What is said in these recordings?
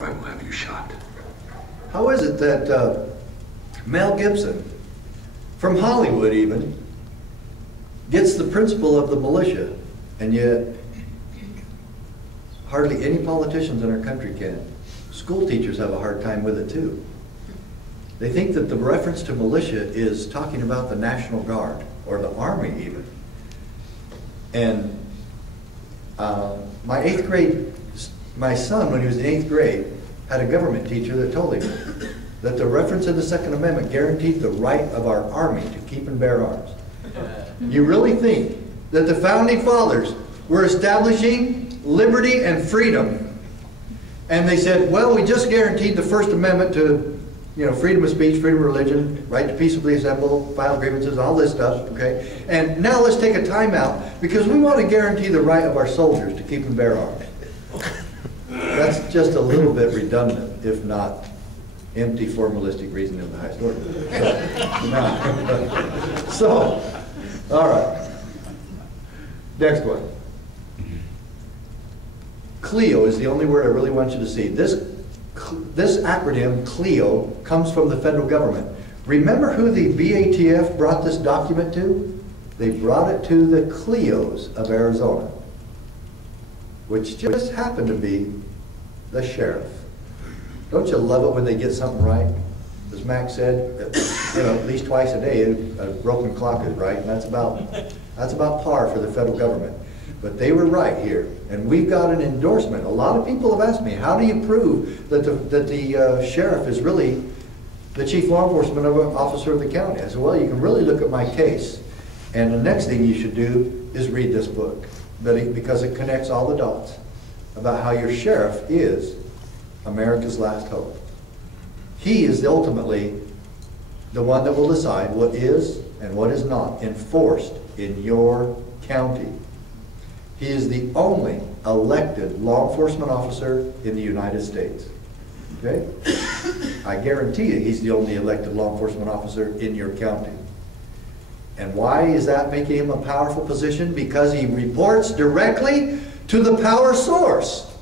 I will have you shot. How is it that Mel Gibson, from Hollywood even, gets the principle of the militia, and yet hardly any politicians in our country can? School teachers have a hard time with it too. They think that the reference to militia is talking about the National Guard, or the Army even. And my son, when he was in 8th grade, had a government teacher that told him that the reference in the Second Amendment guaranteed the right of our Army to keep and bear arms. You really think that the Founding Fathers were establishing liberty and freedom, and they said, well, we just guaranteed the First Amendment to, freedom of speech, freedom of religion, right to peaceably assemble, file grievances, all this stuff, okay? And now let's take a time out because we want to guarantee the right of our soldiers to keep and bear arms. That's just a little bit redundant, if not empty formalistic reasoning of the highest order. So, all right. Next one. CLEO is the only word I really want you to see. This acronym, CLEO, comes from the federal government. Remember who the BATF brought this document to? They brought it to the CLEOs of Arizona, which just happened to be the sheriff. Don't you love it when they get something right? As Mack said, at least twice a day, a broken clock is right, and that's about par for the federal government. But they were right here, and we've got an endorsement. A lot of people have asked me, how do you prove that the sheriff is really the chief law enforcement officer of the county? I said, well, you can really look at my case, and the next thing you should do is read this book, because it connects all the dots about how your sheriff is America's last hope. He is ultimately the one that will decide what is and what is not enforced in your county. He is the only elected law enforcement officer in the United States. Okay? I guarantee you he's the only elected law enforcement officer in your county. And why is that making him a powerful position? Because he reports directly to the power source.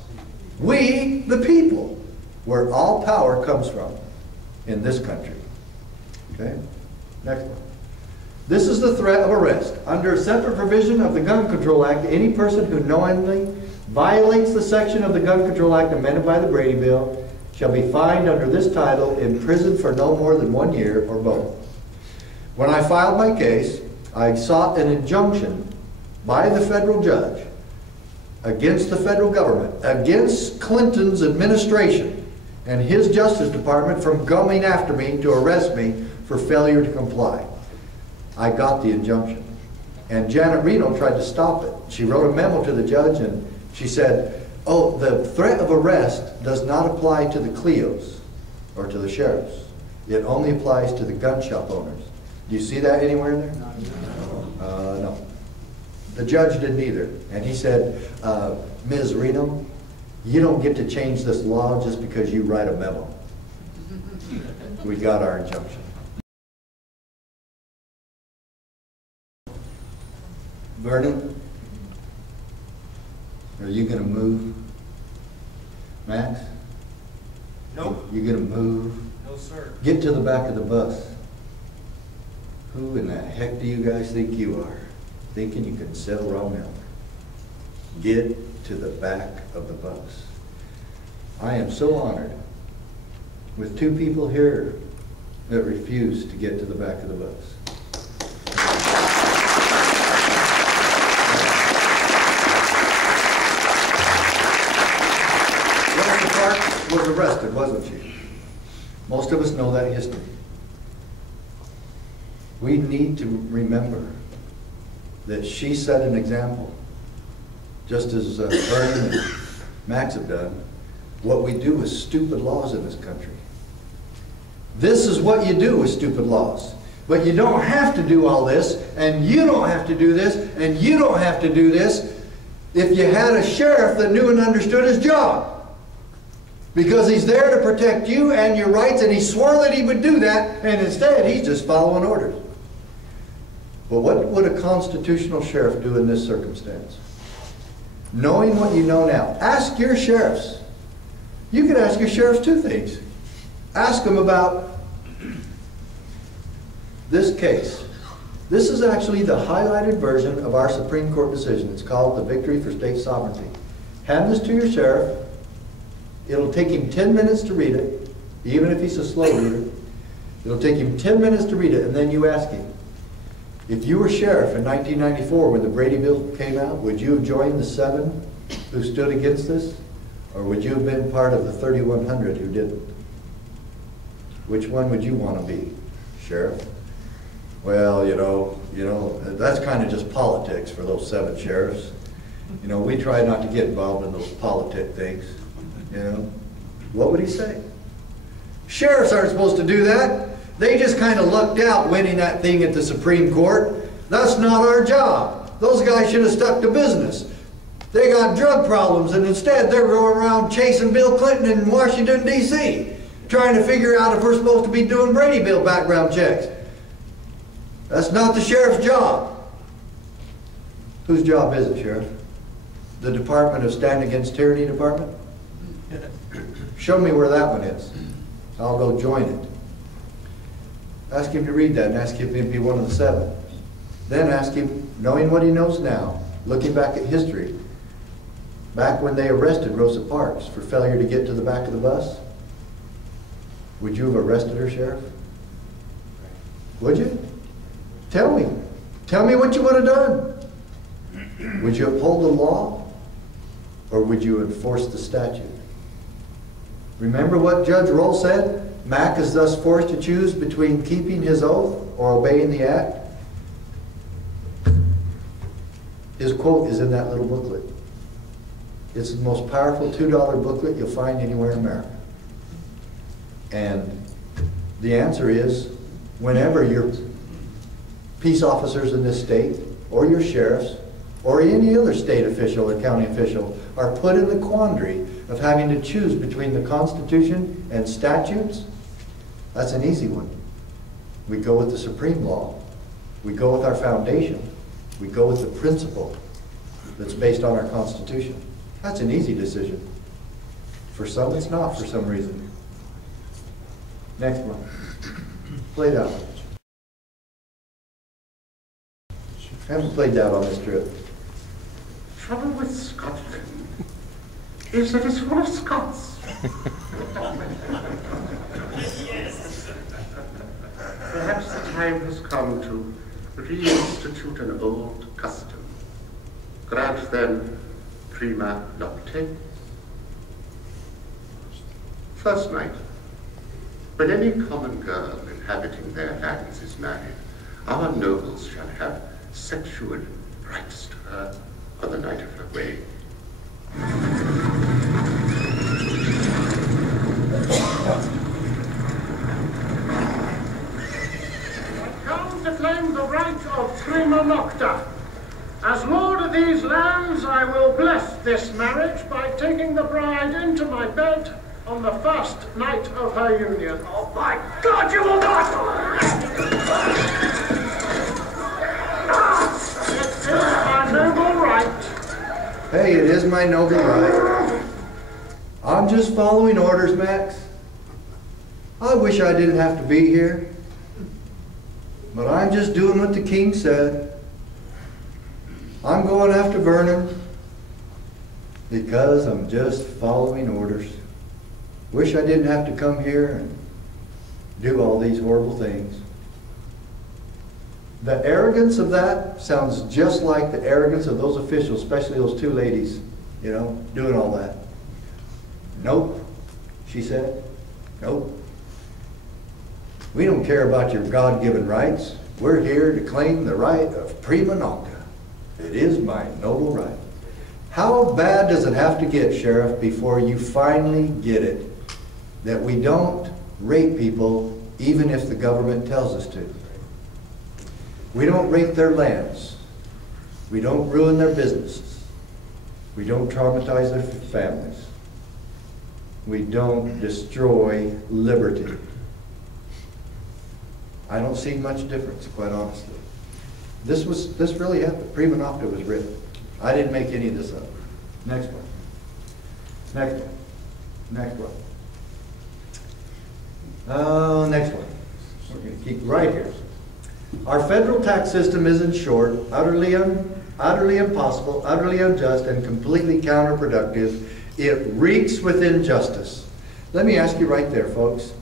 We, the people, where all power comes from in this country. Okay? Next one. This is the threat of arrest. Under a separate provision of the Gun Control Act, any person who knowingly violates the section of the Gun Control Act amended by the Brady Bill shall be fined under this title, imprisoned for no more than 1 year, or both. When I filed my case, I sought an injunction by the federal judge against the federal government, against Clinton's administration and his Justice Department from coming after me to arrest me for failure to comply. I got the injunction. And Janet Reno tried to stop it. She wrote a memo to the judge and she said, oh, the threat of arrest does not apply to the CLEOs or to the sheriffs. It only applies to the gun shop owners. Do you see that anywhere in there? No. The judge didn't either. And he said, Ms. Reno, you don't get to change this law just because you write a memo. We got our injunction. Vernon, are you going to move? Max? Nope. You going to move? No, sir. Get to the back of the bus. Who in the heck do you guys think you are? Thinking you can settle around now? Get to the back of the bus. I am so honored with two people here that refuse to get to the back of the bus. Rosa Parks was arrested, wasn't she? Most of us know that history. We need to remember that she set an example, just as Vernon and Max have done, what we do with stupid laws in this country. This is what you do with stupid laws. But you don't have to do all this, and you don't have to do this, and you don't have to do this if you had a sheriff that knew and understood his job. Because he's there to protect you and your rights, and he swore that he would do that, and instead he's just following orders. But what would a constitutional sheriff do in this circumstance? Knowing what you know now, ask your sheriffs. You can ask your sheriffs two things. Ask them about this case. This is actually the highlighted version of our Supreme Court decision. It's called the Victory for State Sovereignty. Hand this to your sheriff. It'll take him 10 minutes to read it, even if he's a slow reader. It'll take him 10 minutes to read it, and then you ask him, if you were sheriff in 1994 when the Brady Bill came out, would you have joined the 7 who stood against this? Or would you have been part of the 3,100 who didn't? Which one would you want to be, sheriff? Well, you know, that's kind of just politics for those 7 sheriffs. You know, we try not to get involved in those politic things, you know. What would he say? Sheriffs aren't supposed to do that. They just kind of lucked out winning that thing at the Supreme Court. That's not our job. Those guys should have stuck to business. They got drug problems, and instead they're going around chasing Bill Clinton in Washington, D.C., trying to figure out if we're supposed to be doing Brady Bill background checks. That's not the sheriff's job. Whose job is it, Sheriff? The Department of Stand Against Tyranny Department? Show me where that one is. I'll go join it. Ask him to read that and ask him if he'd be one of the 7. Then ask him, knowing what he knows now, looking back at history, back when they arrested Rosa Parks for failure to get to the back of the bus, would you have arrested her, Sheriff? Would you? Tell me. Tell me what you would have done. Would you uphold the law, or would you enforce the statute? Remember what Judge Roll said? Mack is thus forced to choose between keeping his oath or obeying the act. His quote is in that little booklet. It's the most powerful $2 booklet you'll find anywhere in America. And the answer is, whenever your peace officers in this state, or your sheriffs, or any other state official or county official are put in the quandary of having to choose between the Constitution and statutes, that's an easy one. We go with the supreme law. We go with our foundation. We go with the principle that's based on our Constitution. That's an easy decision. For some, it's not for some reason. Next one. Play that one. I haven't played that on this trip. Trouble with Scotland is that it's full of Scots. Perhaps the time has come to reinstitute an old custom. Grant then prima nocte. First night, when any common girl inhabiting their lands is married, our nobles shall have sexual rights to her on the night of her wedding. I come to claim the right of prima nocta. As lord of these lands, I will bless this marriage by taking the bride into my bed on the first night of her union. Oh my God, you will not! It is my noble right. Hey, it is my noble right. I'm just following orders, Max. I wish I didn't have to be here, but I'm just doing what the king said. I'm going after Vernon because I'm just following orders. Wish I didn't have to come here and do all these horrible things. The arrogance of that sounds just like the arrogance of those officials, especially those 2 ladies, you know, doing all that. Nope, she said. Nope. We don't care about your God-given rights. We're here to claim the right of prima nocta. It is my noble right. How bad does it have to get, Sheriff, before you finally get it that we don't rape people even if the government tells us to? We don't rape their lands. We don't ruin their businesses. We don't traumatize their families. We don't destroy liberty. I don't see much difference, quite honestly. This really happened. Prima nocta was written. I didn't make any of this up. Next one. Next one. Next one. Oh, next one. We're going to keep right here. Our federal tax system is, in short, utterly impossible, utterly unjust, and completely counterproductive. It reeks with injustice. Let me ask you right there, folks.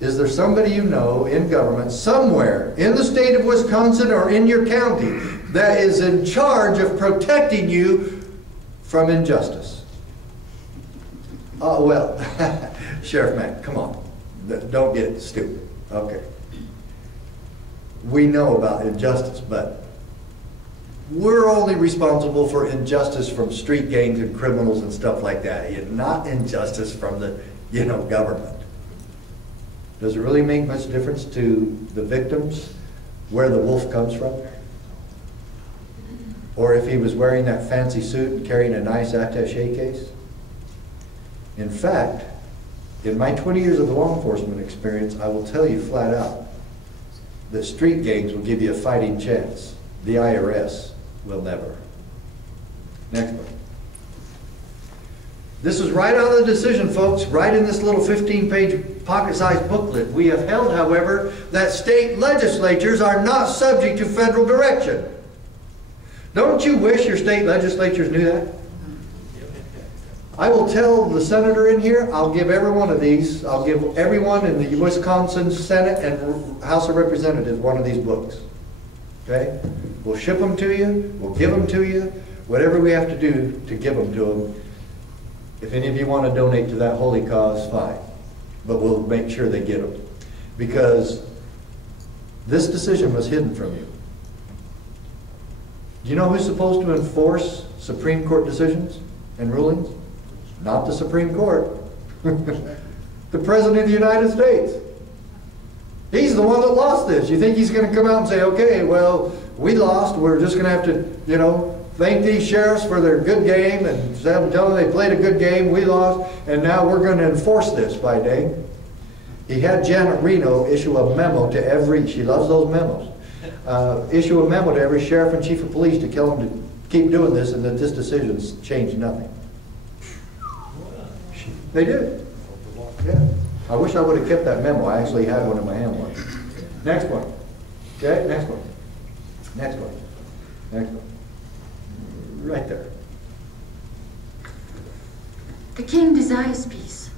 Is there somebody you know in government somewhere in the state of Wisconsin or in your county that is in charge of protecting you from injustice? Oh, well, Sheriff Mack, come on. Don't get stupid. Okay. We know about injustice, but we're only responsible for injustice from street gangs and criminals and stuff like that, and not injustice from the, government. Does it really make much difference to the victims where the wolf comes from? Or if he was wearing that fancy suit and carrying a nice attaché case? In fact, in my 20 years of law enforcement experience, I will tell you flat out that street gangs will give you a fighting chance. The IRS will never. Next one. This is right out of the decision, folks, right in this little 15-page pocket-sized booklet. We have held, however, that state legislatures are not subject to federal direction. Don't you wish your state legislatures knew that? I will tell the senator in here, I'll give every one of these, I'll give everyone in the Wisconsin Senate and House of Representatives one of these books. Okay? We'll ship them to you, we'll give them to you, whatever we have to do to give them to them. If any of you want to donate to that holy cause, fine. But we'll make sure they get them. Because this decision was hidden from you. Do you know who's supposed to enforce Supreme Court decisions and rulings? Not the Supreme Court. The President of the United States. He's the one that lost this. You think he's going to come out and say, okay, well, we lost. We're just going to have to, thank these sheriffs for their good game and tell them they played a good game, we lost, and now we're going to enforce this by day. He had Janet Reno issue a memo to every, she loves those memos, issue a memo to every sheriff and chief of police to tell them to keep doing this and that this decision's changed nothing. They did. Yeah. I wish I would have kept that memo. I actually had one in my hand once. Next one. Okay, next one. Next one. Next one. Right there. The king desires peace.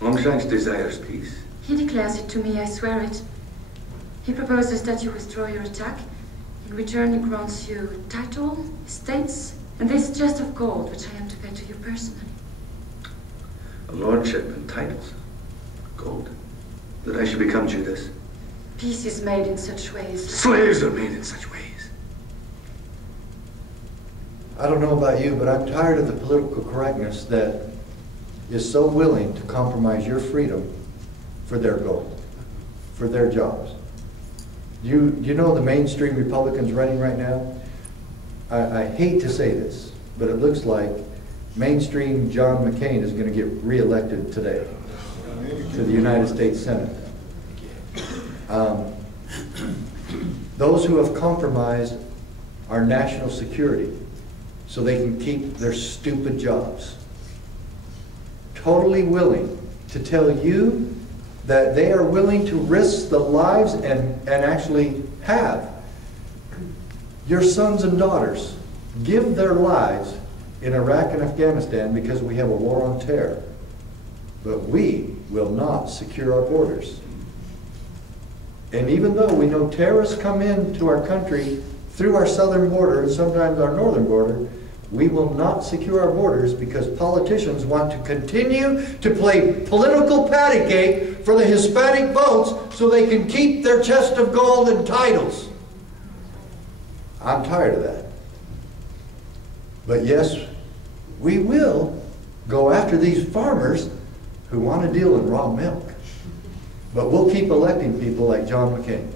Longshanks desires peace. He declares it to me, I swear it. He proposes that you withdraw your attack. In return, he grants you a title, estates, and this chest of gold, which I am to pay to you personally. A lordship and titles. Gold. That I should become Judas. Peace is made in such ways. Slaves are made in such ways. I don't know about you, but I'm tired of the political correctness that is so willing to compromise your freedom for their gold, for their jobs. You know the mainstream Republicans running right now? I hate to say this, but it looks like mainstream John McCain is going to get reelected today to the United States Senate. Those who have compromised our national security so they can keep their stupid jobs. Totally willing to tell you that they are willing to risk the lives and actually have your sons and daughters give their lives in Iraq and Afghanistan because we have a war on terror. But we will not secure our borders. And even though we know terrorists come into our country through our southern border and sometimes our northern border, we will not secure our borders because politicians want to continue to play political patty cake for the Hispanic votes so they can keep their chest of gold and titles. I'm tired of that. But yes, we will go after these farmers who want to deal in raw milk. But we'll keep electing people like John McCain.